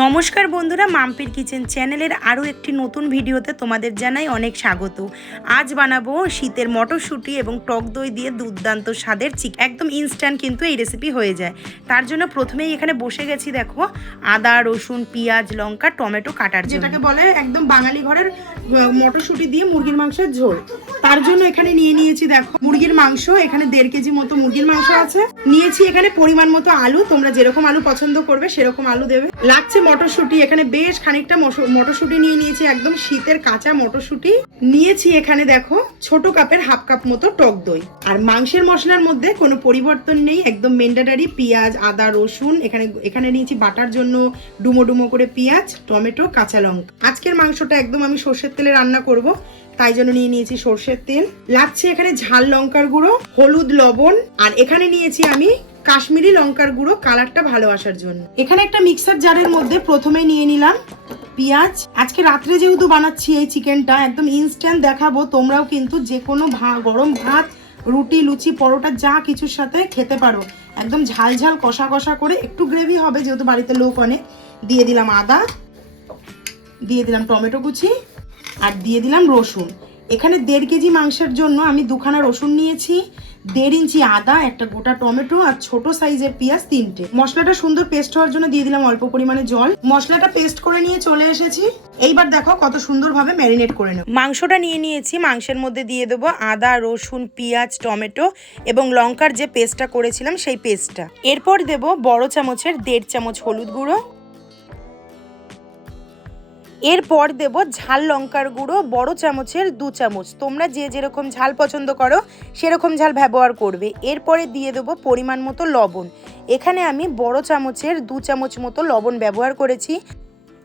নমস্কার বন্ধুরা, মাম্পির কিচেন চ্যানেলের আরও একটি নতুন ভিডিওতে তোমাদের জানাই অনেক স্বাগত। আজ বানাবো শীতের মটরশুঁটি এবং টক দই দিয়ে দুর্দান্ত স্বাদের চিক একদম ইনস্ট্যান্ট কিন্তু এই রেসিপি হয়ে যায়। তার জন্য প্রথমেই এখানে বসে গেছি, দেখো, আদা, রসুন, পেঁয়াজ, লঙ্কা, টমেটো কাটার যেটাকে বলে একদম বাঙালি ঘরের মটরশুঁটি দিয়ে মুরগির মাংসের ঝোল। তার জন্য এখানে নিয়ে নিয়েছি, দেখো, মুরগির মাংস। এখানে দেড় কেজি মতো মুরগির মাংস আছে। নিয়েছি এখানে পরিমাণ মতো আলু। তোমরা যেরকম আলু পছন্দ করবে, সেরকম আলু দেবে। লাগছে মটরশুঁটি, এখানে বেশ খানিকটা মটরশুঁটি নিয়ে নিয়েছি, একদম শীতের কাঁচা মটরশুঁটি। নিয়েছি এখানে দেখো ছোট কাপের হাফ কাপ মতো টক দই। আর মাংসের মশলার মধ্যে কোনো পরিবর্তন নেই, একদম মেন্ডাটারি পেঁয়াজ, আদা, রসুন, এখানে এখানে নিয়েছি বাটার জন্য ডুমো ডুমো করে পেঁয়াজ, টমেটো, কাঁচা লঙ্কা। আজকের মাংসটা একদম আমি সর্ষের তেলে রান্না করব। তাই জন্য নিয়ে নিয়েছি সর্ষের তেল। লাগছে এখানে ঝাল লঙ্কার গুঁড়ো, হলুদ লবণ, আর এখানে নিয়েছি আমি কাশ্মীরি লঙ্কার গুঁড়ো কালারটা ভালো আসার জন্য। এখানে একটা মিক্সার জারের মধ্যে প্রথমে নিয়ে নিলাম পেঁয়াজ। আজকে রাত্রে যেহেতু বানাচ্ছি এই চিকেনটা, একদম ইনস্ট্যান্ট দেখাবো, তোমরাও কিন্তু যে কোনো গরম ভাত, রুটি, লুচি, পরোটা, যা কিছুর সাথে খেতে পারো। একদম ঝাল ঝাল, কষা কষা করে একটু গ্রেভি হবে, যেহেতু বাড়িতে লোক অনেক। দিয়ে দিলাম আদা, দিয়ে দিলাম টমেটো কুচি। আর দিয়ে দিলাম রসুন। এখানে দেড় কেজি মাংসের জন্য আমি দুখানা রসুন নিয়েছি, দেড় ইঞ্চি আদা, একটা গোটা টমেটো আর ছোট সাইজের পেঁয়াজ তিনটে। মশলাটা সুন্দর পেস্ট হওয়ার জন্য দিয়ে দিলাম অল্প পরিমাণে জল। মশলাটা পেস্ট করে নিয়ে চলে এসেছি। এইবার দেখো কত সুন্দরভাবে ম্যারিনেট করে নেব। মাংসটা নিয়ে নিয়েছি, মাংসের মধ্যে দিয়ে দেবো আদা, রসুন, পেঁয়াজ, টমেটো এবং লঙ্কার যে পেস্টটা করেছিলাম সেই পেস্টটা এরপর দেব বড় চামচের দেড় চামচ হলুদ গুঁড়ো এরপর দেব ঝাল লঙ্কার গুঁড়ো, বড় চামচের দু চামচ। তোমরা যে যেরকম ঝাল পছন্দ করো, সেরকম ঝাল ব্যবহার করবে। এরপরে দিয়ে দেব পরিমাণ মতো লবণ। এখানে আমি বড় চামচের দু চামচ মতো লবণ ব্যবহার করেছি।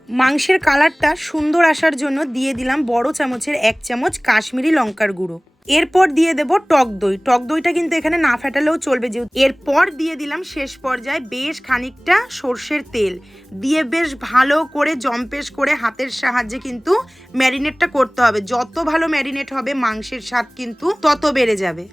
মাংসের কালারটা সুন্দর আসার জন্য দিয়ে দিলাম বড় চামচের এক চামচ কাশ্মীরি লঙ্কার গুঁড়ো। এরপর দিয়ে দেব টক দই। টক দইটা কিন্তু এখানে না ফেটালেও চলবে যেহেতু। এরপর দিয়ে দিলাম শেষ পর্যায়ে বেশ খানিকটা সর্ষের তেল। দিয়ে বেশ ভালো করে জম্পেশ করে হাতের সাহায্যে কিন্তু ম্যারিনেটটা করতে হবে। যত ভালো ম্যারিনেট হবে মাংসের স্বাদ কিন্তু তত বেড়ে যাবে।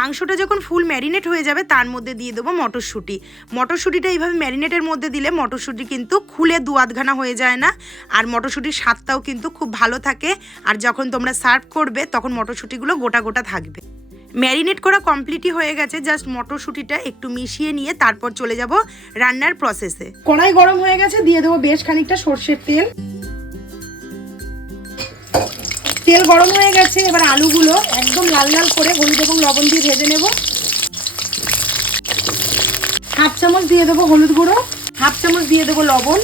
মাংসটা যখন ফুল ম্যারিনেট হয়ে যাবে, তার মধ্যে দিয়ে দেবো মটরশুঁটি। মটরশুঁটিটা এইভাবে ম্যারিনেটের মধ্যে দিলে মটরশুঁটি কিন্তু খুলে দু হয়ে যায় না, আর মটরশুঁটির স্বাদটাও কিন্তু খুব ভালো থাকে, আর যখন তোমরা সার্ভ করবে, তখন মটরশুঁটিগুলো গোটা গোটা থাকবে। ম্যারিনেট করা কমপ্লিটই হয়ে গেছে, জাস্ট মটরশুঁটিটা একটু মিশিয়ে নিয়ে তারপর চলে যাব রান্নার প্রসেসে কড়াই গরম হয়ে গেছে, দিয়ে দেবো বেশ খানিকটা সর্ষের তেল। তেল গরম হয়ে গেছে, এবার আলুগুলো একদম লাল লাল করে হলুদ এবং লবণ দিয়ে ভেজে নেব। হাফ চামচ দিয়ে দেবো হলুদ গুঁড়ো, হাফ চামচ দিয়ে দেবো লবণ।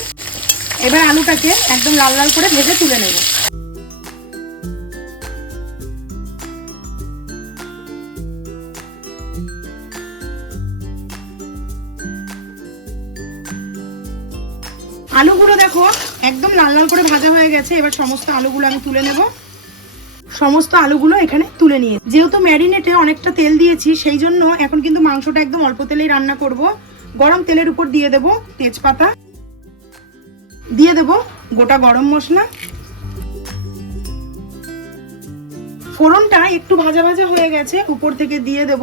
এবার আলুটাকে একদম লাল লাল করে ভেজে তুলে নেব। আলুগুলো দেখো, একদম লাল লাল করে ভাজা হয়ে গেছে, এবার সমস্ত আলুগুলো আমি তুলে নেব। সমস্ত আলুগুলো এখানে তুলে নিয়ে। যেহেতু ম্যারিনেটে অনেকটা তেল দিয়েছি, সেই জন্য এখন কিন্তু মাংসটা একদম অল্প তেলেই রান্না করব। গরম তেলের উপর দিয়ে দেব তেজপাতা। দিয়ে দেব গোটা গরম মশলা। ফোড়নটা একটু ভাজা ভাজা হয়ে গেছে, উপর থেকে দিয়ে দেব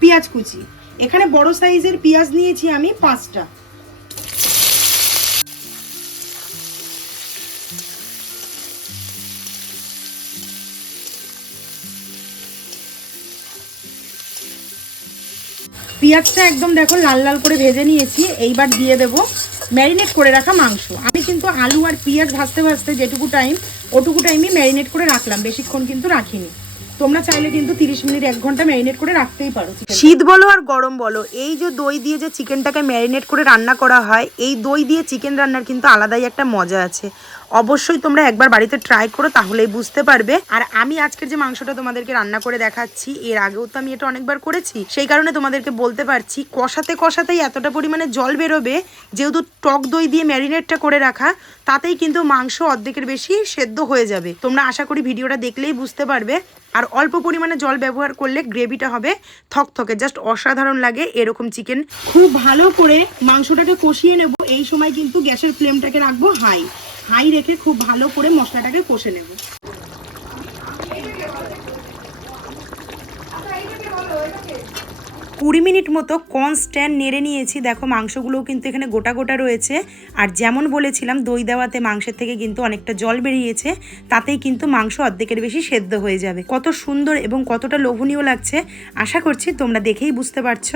পেঁয়াজ কুচি। এখানে বড় সাইজের পেঁয়াজ নিয়েছি আমি পাঁচটা। পেঁয়াজটা একদম দেখো লাল লাল করে ভেজে নিয়েছি, এইবার দিয়ে দেব ম্যারিনেট করে রাখা মাংস। আমি কিন্তু আলু আর পেঁয়াজ ভাজতে ভাজতে যেটুকু টাইম ওটুকু টাইমই ম্যারিনেট করে রাখলাম, বেশিক্ষণ কিন্তু রাখিনি। তোমরা চাইলে কিন্তু তিরিশ মিনিট, এক ঘণ্টা ম্যারিনেট করে রাখতেই পারো শীত বলো আর গরম বলো, এই যে দই দিয়ে যে চিকেনটাকে ম্যারিনেট করে রান্না করা হয়, এই দই দিয়ে চিকেন রান্নার কিন্তু আলাদাই একটা মজা আছে। অবশ্যই তোমরা একবার বাড়িতে ট্রাই করো, তাহলেই বুঝতে পারবে। আর আমি আজকের যে মাংসটা তোমাদেরকে রান্না করে দেখাচ্ছি, এর আগেও তো আমি এটা অনেকবার করেছি, সেই কারণে তোমাদেরকে বলতে পারছি, কষাতে কষাতেই এতটা পরিমাণে জল বেরোবে, যেহেতু টক দই দিয়ে ম্যারিনেটটা করে রাখা, তাতেই কিন্তু মাংস অর্ধেকের বেশি সেদ্ধ হয়ে যাবে। তোমরা আশা করি ভিডিওটা দেখলেই বুঝতে পারবে। আর অল্প পরিমাণে জল ব্যবহার করলে গ্রেভিটা হবে থকথকে জাস্ট অসাধারণ লাগে এরকম চিকেন খুব ভালো করে মাংসটাকে কষিয়ে নেব, এই সময় কিন্তু গ্যাসের ফ্লেমটাকে রাখব হাই হাই রেখে খুব ভালো করে মশলাটাকে কষে নেব। কুড়ি মিনিট মতো কনস্ট্যান্ট নেড়ে নিয়েছি। দেখো, মাংসগুলোও কিন্তু এখানে গোটা গোটা রয়েছে। আর যেমন বলেছিলাম, দই দেওয়াতে মাংসের থেকে কিন্তু অনেকটা জল বেরিয়েছে। তাতেই কিন্তু মাংস অর্ধেকের বেশি সেদ্ধ হয়ে যাবে। কত সুন্দর এবং কতটা লোভনীয় লাগছে, আশা করছি তোমরা দেখেই বুঝতে পারছ।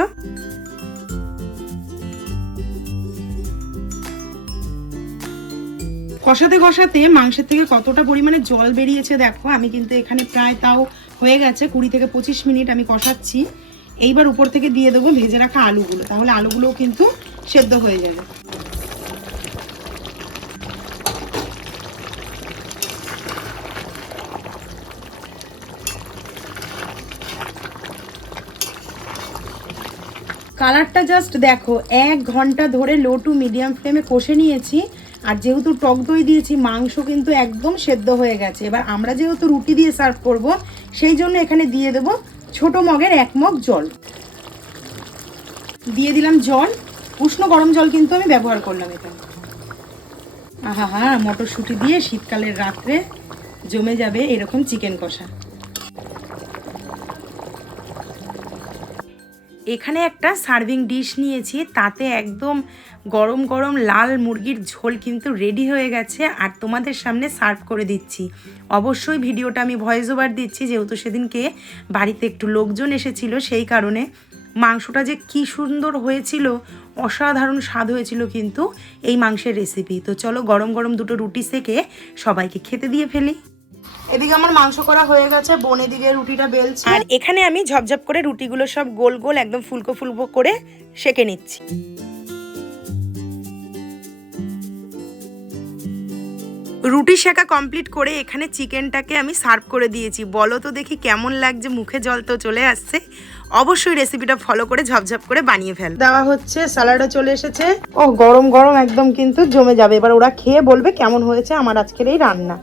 কষাতে কষাতে মাংসের থেকে কতটা পরিমাণে জল বেরিয়েছে দেখো, আমি কিন্তু এখানে প্রায় তাও হয়ে গেছে, কুড়ি থেকে পঁচিশ মিনিট আমি কষাচ্ছি। এইবার উপর থেকে দিয়ে দেবো ভেজে রাখা আলুগুলো, তাহলে আলুগুলোও কিন্তু সেদ্ধ হয়ে যাবে। কালারটা জাস্ট দেখো, এক ঘণ্টা ধরে লো টু মিডিয়াম ফ্লেমে কষে নিয়েছি। আর যেহেতু টক দই দিয়েছি, মাংস কিন্তু একদম সেদ্ধ হয়ে গেছে। এবার আমরা যেহেতু রুটি দিয়ে সার্ভ করব, সেই জন্য এখানে দিয়ে দেব ছোট মগের এক মগ জল। দিয়ে দিলাম জল। উষ্ণ গরম জল কিন্তু আমি ব্যবহার করলাম এখানে। আহা হা মটরশুঁটি দিয়ে শীতকালের রাত্রে জমে যাবে এরকম চিকেন কষা। এখানে একটা সার্ভিং ডিশ নিয়েছি, তাতে একদম গরম গরম লাল মুরগির ঝোল কিন্তু রেডি হয়ে গেছে আর তোমাদের সামনে সার্ভ করে দিচ্ছি। অবশ্যই ভিডিওটা আমি ভয়েস ওভার দিচ্ছি, যেহেতু সেদিনকে বাড়িতে একটু লোকজন এসেছিল, সেই কারণে মাংসটা যে কি সুন্দর হয়েছিল, অসাধারণ স্বাদ হয়েছিল কিন্তু এই মাংসের রেসিপি তো চলো গরম গরম দুটো রুটি সেকে সবাইকে খেতে দিয়ে ফেলি। এদিকে আমার মাংস করা হয়ে গেছে বোন এদিকে রুটিটা বেলছে। আর এখানে আমি ঝপঝপ করে রুটিগুলো সব গোল গোল একদম ফুলকো ফুলকো করে সেকে নিচ্ছি। রুটি শেখা কমপ্লিট করে এখানে চিকেনটাকে আমি সার্ভ করে দিয়েছি। বলো তো দেখি কেমন লাগছে মুখে জল তো চলে আসছে। অবশ্যই রেসিপিটা ফলো করে ঝপঝপ করে বানিয়ে ফেল। দেওয়া হচ্ছে স্যালাডও চলে এসেছে। ও গরম গরম একদম কিন্তু জমে যাবে। এবার ওরা খেয়ে বলবে কেমন হয়েছে আমার আজকের এই রান্না।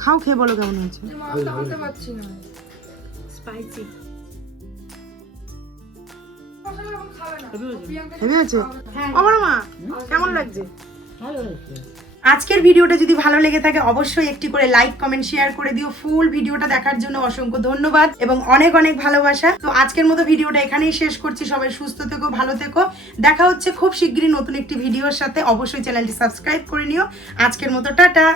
খাও খেয়ে বলো কেমন হয়েছে? হেভি হয়েছে? আমার মা কেমন লাগছে? আজকের ভিডিওটা যদি ভালো লেগে থাকে, অবশ্যই একটি করে লাইক কমেন্ট শেয়ার করে দিও। ফুল ভিডিওটা দেখার জন্য অসংখ্য ধন্যবাদ এবং অনেক অনেক ভালোবাসা। তো আজকের মতো ভিডিওটা এখানেই শেষ করছি। সবাই সুস্থ থেকো, ভালো থেকো। দেখা হচ্ছে খুব শীঘ্রই নতুন একটি ভিডিওর সাথে। অবশ্যই চ্যানেলটি সাবস্ক্রাইব করে নিও। আজকের মতো, টাটা!